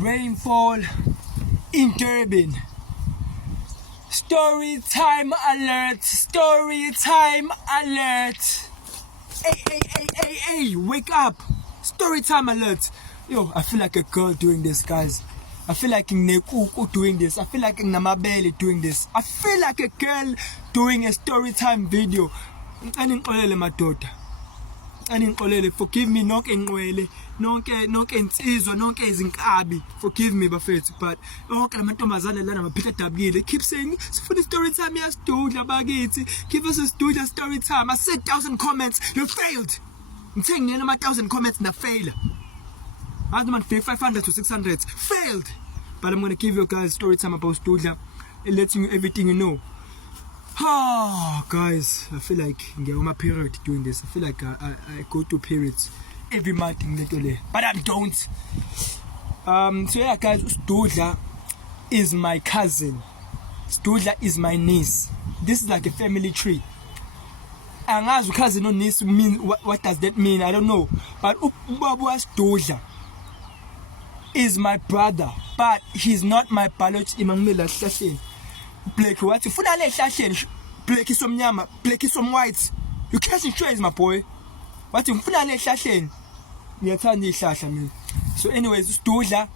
rainfall in Durban. Story time alert, story time alert. Hey, wake up. Story time alert. Yo, I feel like a girl doing this, guys. I feel like Nekuku doing this. I feel like Namabele doing this. I feel like a girl doing a story time video. Forgive me, nonke insizwa, nonke izinkabi. Forgive me, bafethu, but onke lamantombazane lana maphika dabukile. Keep saying, sifuna story time yasidudla bakithi. Give us a story time. I said 1,000 comments, you failed. I'm saying you know my 1,000 comments and I failed. I don't 500 to 600 failed. But I'm gonna give you guys story time about Studla. It lets you everything you know. Guys, I feel like I'm a period doing this. I feel like I go to periods every month in Letole, but I don't. So yeah, guys, Studla is my cousin. Studla is my niece. This is like a family tree. And as cousin or niece mean, what does that mean? I don't know. But Ubabua Studla is my brother, but he's not my biological Imamila Sashin. Blake, what if I let Sashin? Blake is some yama, Blake is some whites. You catching trays, my boy. What if I let Sashin? So, anyways, Studla's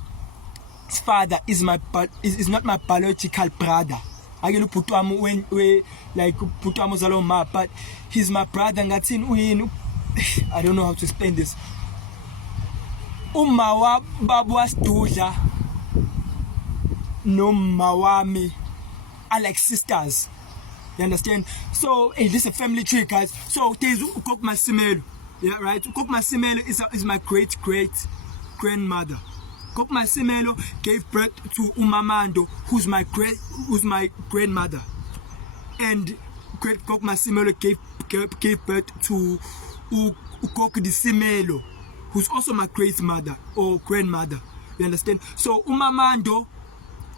father is not my biological brother. I can put when like put Zaloma, but he's my brother. I don't know how to explain this. Umawa babwa Studla no mawami are like sisters. You understand? So hey, this is a family tree, guys. So there's Ukok Masimelo. Yeah, right? Ukok Masimelo is my great grandmother. Ukok Masimelo gave birth to Umamando, who's my grandmother. And great Ukok Masimelo gave birth to Ukok Disimelo, who's also my great mother or grandmother. You understand? So Umamando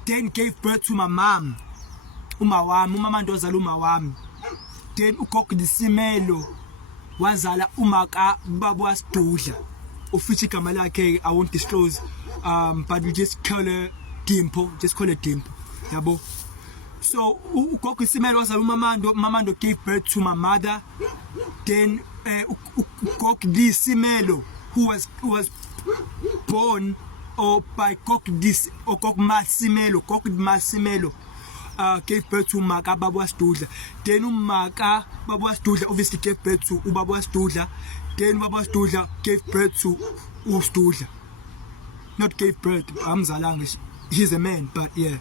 then gave birth to my mom. Umamando zala umawami. Then Ukok Disimelo wazala umaka babwa Studla. Of which igama lakhe I won't disclose. But we just call her Dimpo. Just call her Dimpo. Yabo. So Ukok Disimelo wazala Umamando gave birth to my mother. Then Ukok Disimelo, who was born by Kok Masimelo, gave birth to Maka Babwa Studla. Then Maka Babwa Studla obviously gave birth to Ubabwa Studla. Then Babwa Studla gave birth to Studla. Not gave birth, Amzalang, he's a man, but yeah.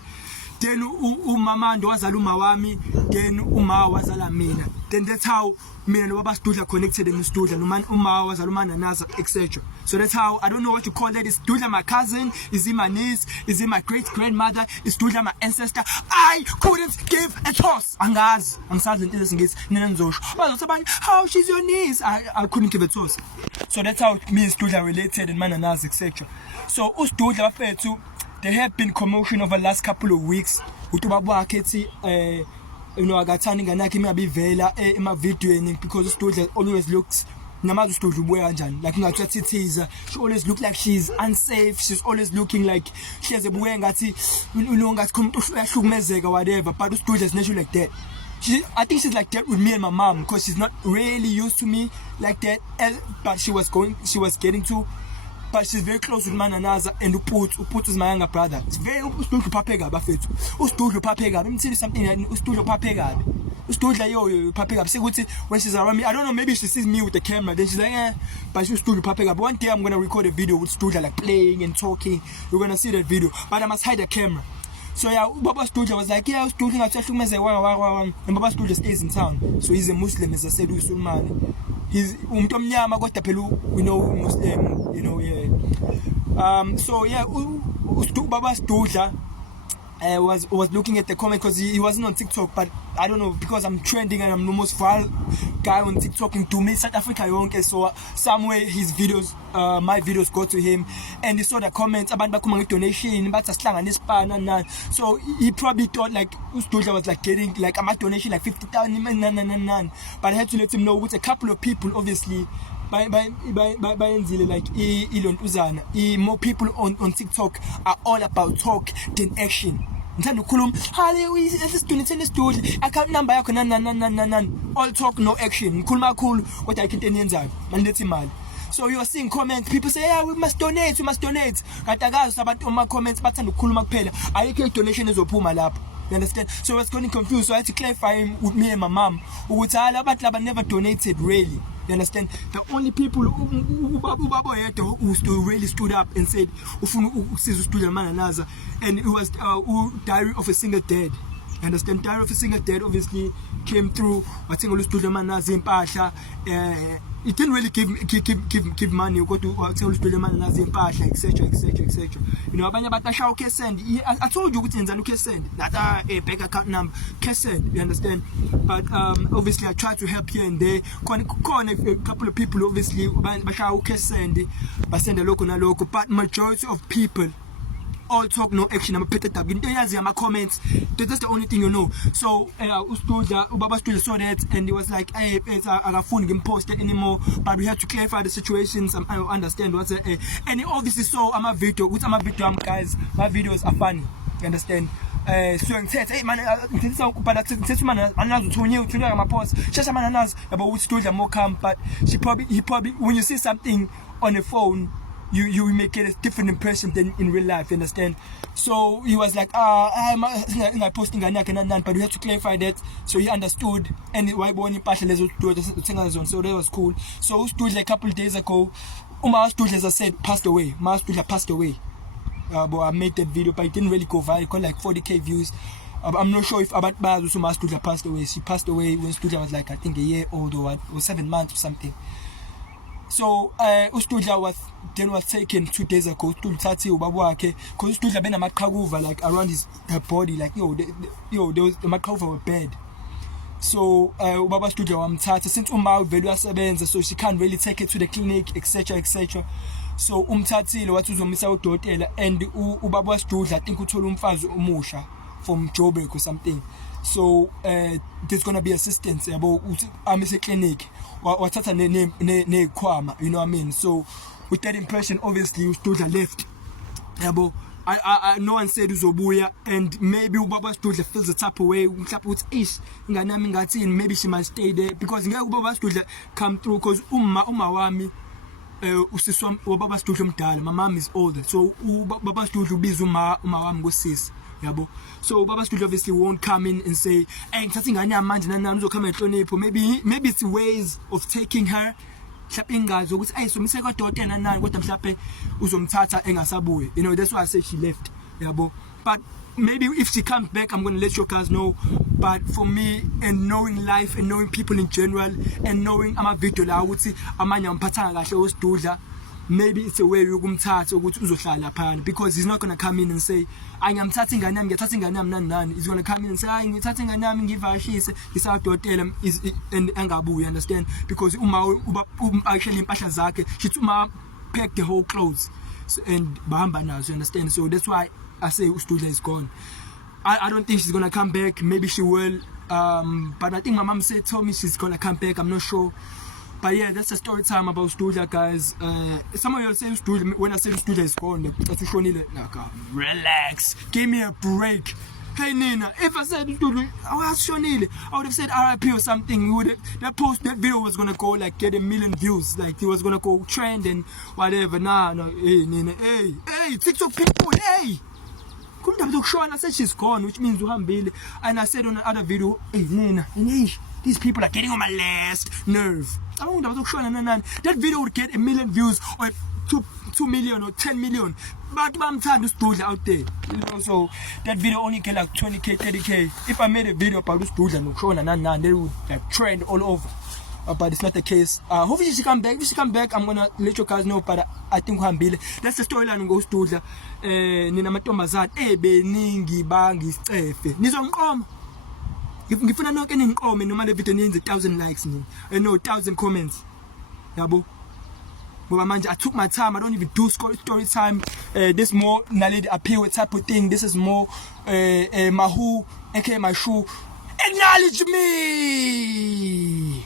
Then Umamando wazala umawami, then Uma wazala mina. Then that's how me and Baba Studla connected in Studla. Uma wazala Mananaza, etc. So that's how, I don't know what you call that. Is Studla my cousin? Is he my niece? Is he my great grandmother? Is Studla my ancestor? I couldn't give a toss. Angaz, how she's your niece? I couldn't give a toss. So that's how me and Studla related in Mananaza, etc. So Studla too. There have been commotion over the last couple of weeks. Because Studla always looks like she always looks like she's unsafe. She's always looking like she has a whatever. But Studla is naturally like that. I think she's like that with me and my mom because she's not really used to me like that. But she was getting to. But she's very close with Mananaza and Uput is my younger brother. It's very Ustudlu Papega, Buffett. Ustudlu Papega. Let me tell you something. Ustudlu Papega. Ustudla yo Papega. Say when she's around me, I don't know, maybe she sees me with the camera, then she's like, but she's Ustudlu Papega. But one day I'm gonna record a video with Studla like playing and talking. You're gonna see that video. But I must hide the camera. So yeah, Baba Studla was like, yeah, Studla, and Baba Studla stays in town. So he's a Muslim, as I said, Usulman. He's Mnyama got Muslim, yeah. So yeah, Baba Studla was looking at the comment because he wasn't on TikTok, but I don't know, because I'm trending and I'm the most viral guy on TikTok and to me South Africa yonke, so somewhere his videos, my videos go to him, and he saw the comments about donation, but so he probably thought like Studla was like getting like a donation like 50,000, but I had to let him know with a couple of people obviously bayenzile like ilontuzana. More people on TikTok are all about talk than action. Ngithanda ukukhuluma lesitudle account number yakho nan all talk no action. Ngikhuluma kakhulu kodwa ayikho into eniyenzayo manilethi imali. So you are seeing comments, people say, yeah, we must donate. Kanti akazi abantu uma comments bathanda ukukhuluma kuphela. Ayikho donation ezophuma lapho. You understand? So I was getting confused. So I had to clarify him with me and my mom. Ukuthi abantu laba never donated really. You understand? The only people who really stood up and said, ufuna usiza uStudla Mananaza, and it was Diary of a Single Dad. You understand? Diary of a Single Dad obviously came through. Wathenga uStudla Mananaza impahla. It didn't really give money. Go to uStudla Mananaza impahla, etc. You know, abanye batasha ukesend. I told you ukuthi ngenzani ukesend. That a bank account number kesend. You understand? But obviously I tried to help here and there. A couple of people obviously basha ukesend, basend local. But majority of people all talk no action. I'm a petty tab. You know, my comments. That's the only thing you know. So Baba Studla saw that and he was like, "Hey, I phone game posted anymore." But we have to clarify the situations. I don't understand what's and he obviously saw my video. Which my video, guys. My videos are funny. You understand? So ngithethe hey man ngithethe ukubhala ngithethe man anazi uthunywa ngama post shasha man anazi yabo ukuthi Studla more calm, but he probably when you see something on the phone you may get a different impression than in real life, you understand? So he was like, I'm posting but we have to clarify that. So he understood and why born impahla lezo so that was cool. So Studla a couple of days ago, Studla, as I said, passed away. Studla passed away. But I made that video, but it didn't really go viral. It got like 40k views. I'm not sure if about Studla passed away. She passed away when Studla was like, I think a year old or 7 months or something. So uStudla was taken 2 days ago. Studla ubaba wakhe, because Studla been a maqhakuva like around her body, like there was the maqhakuva were bad. So ubaba Studla wamthatha since uma uvela uyasebenza, so she can't really take it to the clinic, etc. So umthathile wathi uzomisa udokotela, and ubaba Studla I think uthola umfazi omusha from Joburg or something. So there's gonna be assistance yabo I'm in clinic wathatha nekhwama, you know what I mean? So with that impression obviously Studla left yabo. I no one said uzobuya, and maybe ubaba Studla feels the type of way mhlawumbe uthi ish ingane yami ngathini, maybe she must stay there because ngeke ubaba Studla come through, because uma wami usiswa ubaba Studla mdala, my mom is older, so ubaba Studla ubiza uma wami ngosisi yabo. So Baba Studla obviously won't come in and say, hey ngithatha ingane yami manje nani uzokhama ehlonipho. Maybe it's ways of taking her mhlawumbe ingazi ukuthi hey somise kodokotela nani kodwa mhlawumbe uzomthatha engasabuye. You know, that's why I said she left yabo. But maybe if she comes back I'm going to let you guys know. But for me, and knowing life and knowing people in general and knowing ama video la ukuthi amanye amphathanga kahle uStudla, maybe it's a way yokumthatha ukuthi uzohlala phana, because he's not going to come in and say ngiyamthatha ingane yami nani. He's going to come in and say ngithatha ingane yami ngivashise ngisadokotela and angabuye, understand? Because actually impahla zakhe she packed the whole clothes and bahamba nazo, understand? So that's why I say Studla is gone. I don't think she's going to come back. Maybe she will, but I think my mom told me she's going to come back. I'm not sure. But yeah, that's the story time about Studla, guys. Some of you say Studla, when I say Studla is gone, relax, give me a break. Hey Nina, if I said Studla, I would have said RIP or something. That video was gonna go like get 1 million views, like it was gonna go trend and whatever. Nah, no, hey Nina, hey, TikTok people, hey. I said she's gone, which means uhambile. And I said on another video, hey Nina, these people are getting on my last nerve. That video would get 1 million views or 2 million or 10 million. But I'm tired of Studla out there. You know, so that video only get like 20k, 30k. If I made a video about Studla, they would like trend all over. But it's not the case. Hopefully she come back. If she come back, I'm gonna let you guys know. But I think that's the storyline goes Studla. Nina matomazana beningi bangi cefe. Nizonqoma. Ngifuna nonke ningiqome noma le video niyenze 1000 likes and 1000 comments. Yabo. But manje I took my time. I don't even do story time. This more naledi appeal type of thing. This is more Mahu aka my shoe. Acknowledge me.